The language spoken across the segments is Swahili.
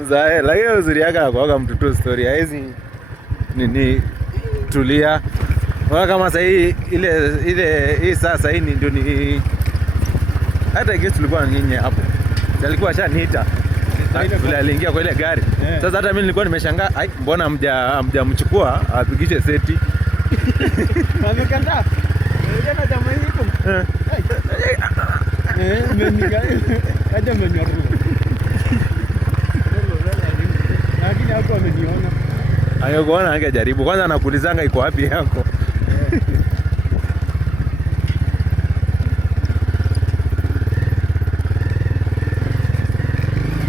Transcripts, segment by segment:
Mzae, lakini uzuri yake anakuwaga mtutu story. Hizi nini tulia. Wala kama sasa hii sasa hii ndio ni hata kesi tulikuwa nyinyi hapo. Alikuwa ashaniita. Vile aliingia kwa ile gari. Sasa hata mimi nilikuwa nimeshangaa, mbona mjamchukua apigishe seti. Amekataa. Jana jamaa yuko. Aje mmenyorua. Lakini hapo ameniona. Angekuona angejaribu. Kwanza anakuulizanga iko wapi yako.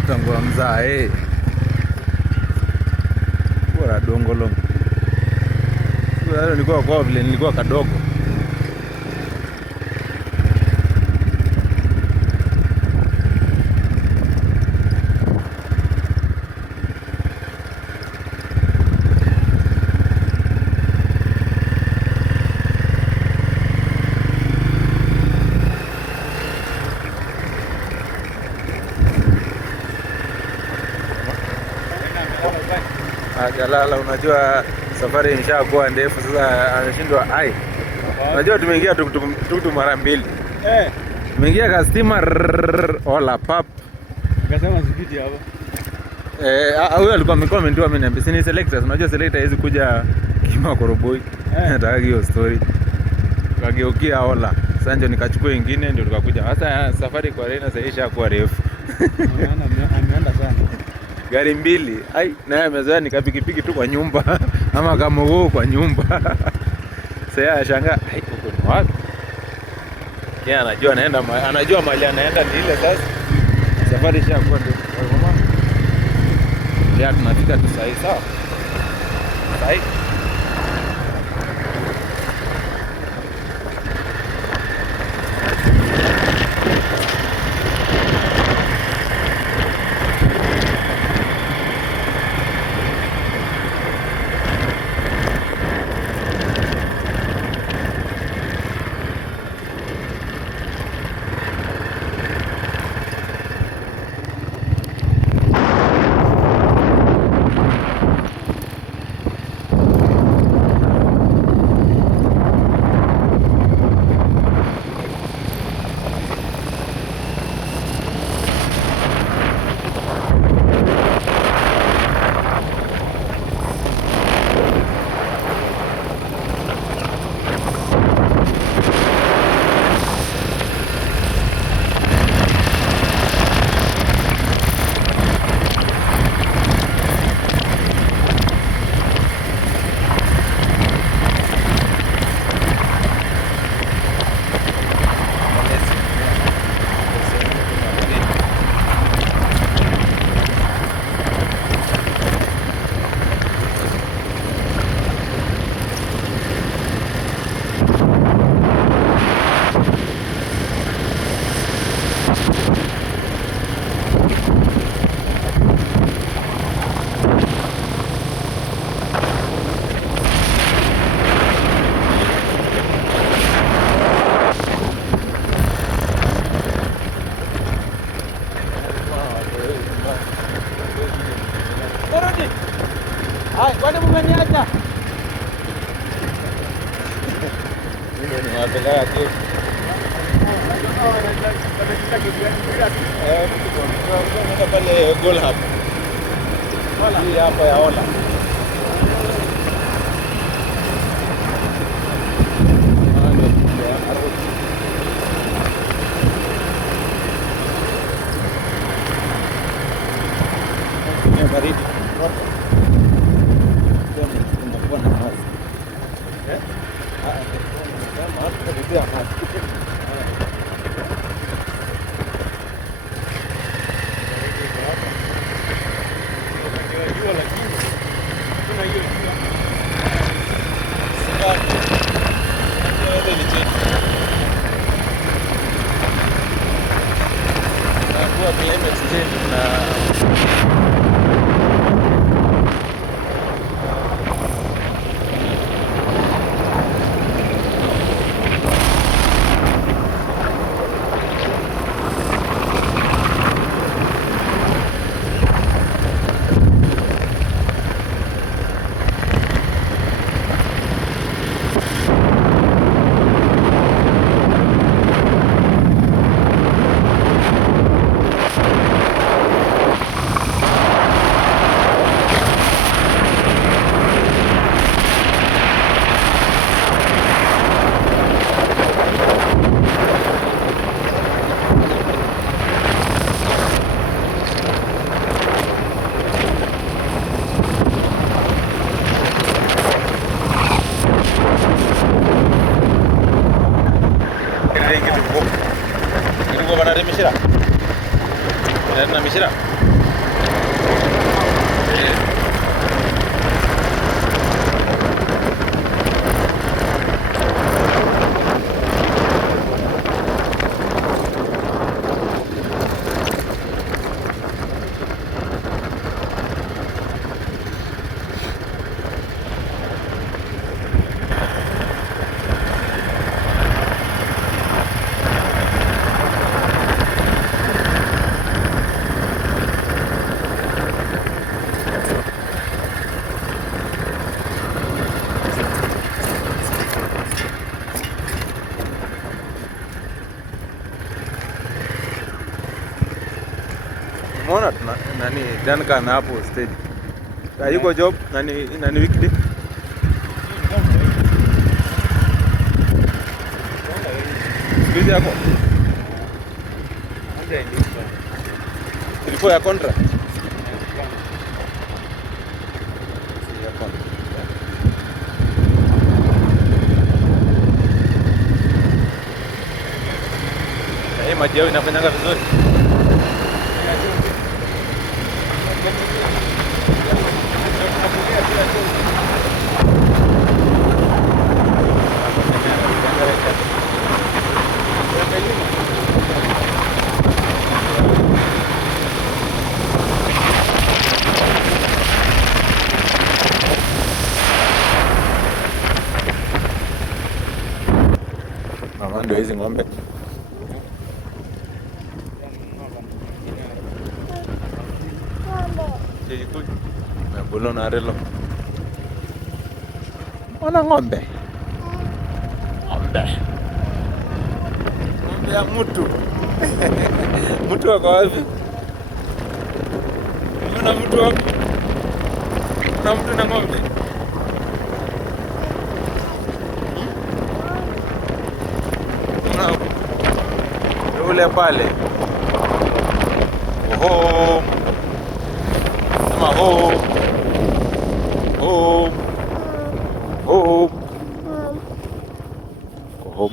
Tangu mzae. Bora dongolo. Sasa nilikuwa kwa vile nilikuwa kadogo. Jalala, unajua safari imeshakuwa ndefu sasa, anashindwa unajua tumeingia tuktuk mara mbili. Tumeingia ka stima ola pap. Ngasema zipiti hapo. Huyo alikuwa amecomment mimi niambia sini selectors, unajua selector hizi kuja kima koroboi. Nataka hiyo story. Kageukia ola. Sasa ndio nikachukua nyingine ndio tukakuja. Sasa safari kwa Rena sasa ishakuwa refu. Ameenda sana. Gari mbili, naye amezoea nikapikipiki tu kwa nyumba ama kama wewe kwa nyumba. Sasa ashangaa, huko ni wapi? Yeye anajua anajua mahali anaenda ni ile sasa. Safari ishakuwa ndio. Mama. Leo tunafika tu sahi sawa. Sahi. Kwani mmeniacha? Mimi ni wapeleka tu. Tunaenda pale Goal Hub. Hii hapa ya Ola. Baridi. rengi tuko. Ndio bana remishira. Na mishira. Umeona tuna nani Duncan hapo stage. Yuko job nani weekday. Bizi yako. Ilikuwa ya contract. Si ya contract. Maji yao inafanyanga vizuri. Mama ndio hizi ng'ombe. Nabulo na relo. Ona ng'ombe. Ng'ombe. Ng'ombe ya mtu. Mtu wako wapi? Una mtu wapi? Una mtu na ng'ombe. Ule pale. Oho. Sema ho. Ho. Ho. Ho.